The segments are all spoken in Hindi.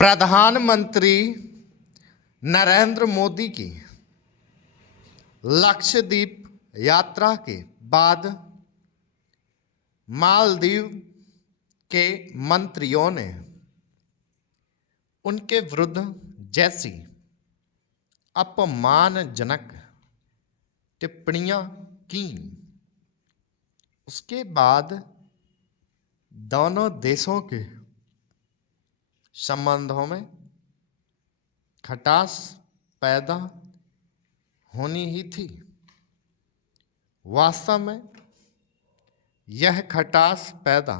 प्रधानमंत्री नरेंद्र मोदी की लक्षद्वीप यात्रा के बाद मालदीव के मंत्रियों ने उनके विरुद्ध जैसी अपमानजनक टिप्पणियां की, उसके बाद दोनों देशों के संबंधों में खटास पैदा होनी ही थी। वास्तव में यह खटास पैदा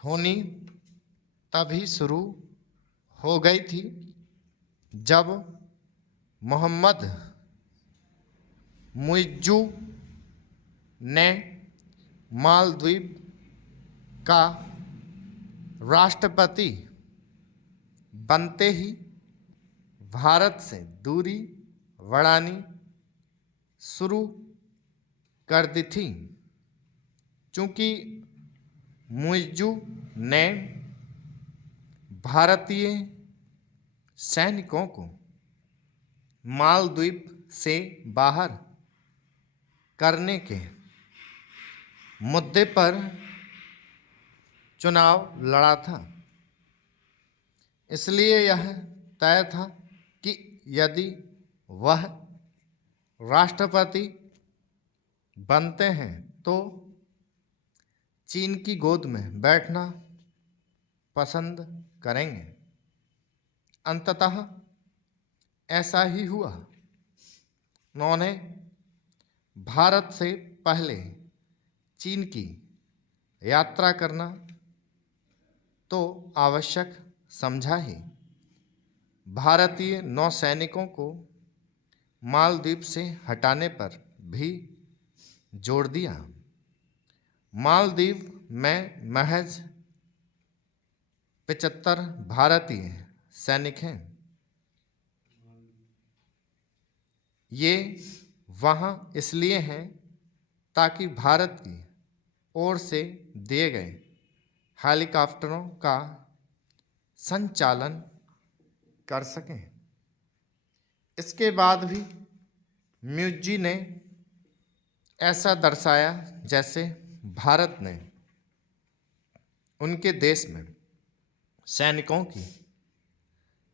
होनी तभी शुरू हो गई थी जब मोहम्मद मुइज्जू ने मालदीव का राष्ट्रपति बनते ही भारत से दूरी बढ़ानी शुरू कर दी थी। चूंकि मुइज्जू ने भारतीय सैनिकों को मालदीव से बाहर करने के मुद्दे पर चुनाव लड़ा था, इसलिए यह तय था कि यदि वह राष्ट्रपति बनते हैं तो चीन की गोद में बैठना पसंद करेंगे। अंततः ऐसा ही हुआ। उन्होंने भारत से पहले चीन की यात्रा करना तो आवश्यक समझा ही भारतीय नौसैनिकों को मालदीव से हटाने पर भी जोर दिया। मालदीव में महज 75 भारतीय सैनिक हैं। ये वहाँ इसलिए हैं ताकि भारत की ओर से दिए गए हेलीकॉप्टरों का संचालन कर सकें। इसके बाद भी मुइज्जू ने ऐसा दर्शाया जैसे भारत ने उनके देश में सैनिकों की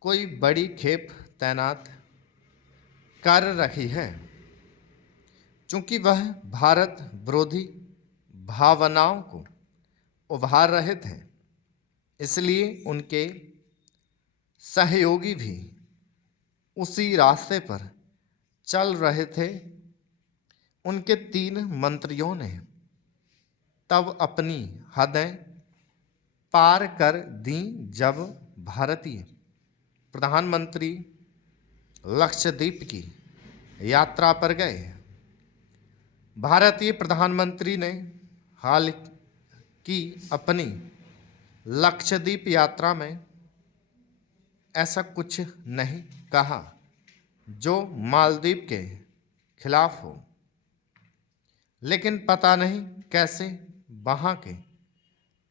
कोई बड़ी खेप तैनात कर रखी है। चूंकि वह भारत विरोधी भावनाओं को उभार रहे थे, इसलिए उनके सहयोगी भी उसी रास्ते पर चल रहे थे। उनके 3 मंत्रियों ने तब अपनी हदें पार कर दी जब भारतीय प्रधानमंत्री लक्षद्वीप की यात्रा पर गए। भारतीय प्रधानमंत्री ने हाल की अपनी लक्षद्वीप यात्रा में ऐसा कुछ नहीं कहा जो मालदीव के खिलाफ हो, लेकिन पता नहीं कैसे वहाँ के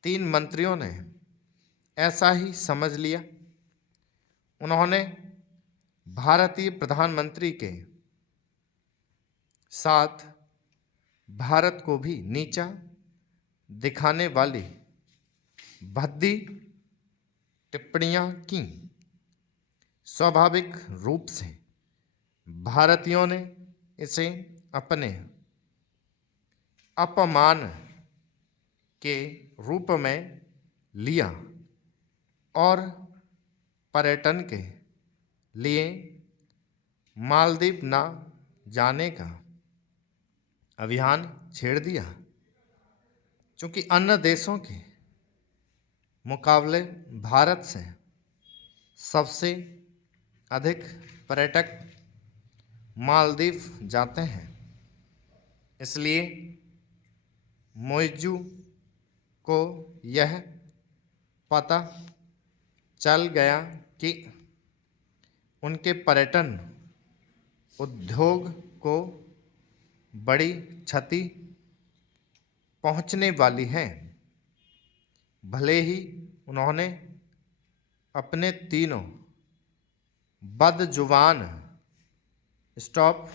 3 मंत्रियों ने ऐसा ही समझ लिया। उन्होंने भारतीय प्रधानमंत्री के साथ भारत को भी नीचा दिखाने वाली भद्दी टिप्पणियां की। स्वाभाविक रूप से भारतीयों ने इसे अपने अपमान के रूप में लिया और पर्यटन के लिए मालदीव न जाने का अभियान छेड़ दिया। क्योंकि अन्य देशों के मुकाबले भारत से सबसे अधिक पर्यटक मालदीव जाते हैं, इसलिए मुइज्जू को यह पता चल गया कि उनके पर्यटन उद्योग को बड़ी क्षति पहुंचने वाली है। भले ही उन्होंने अपने तीनों बदजुबान स्टॉप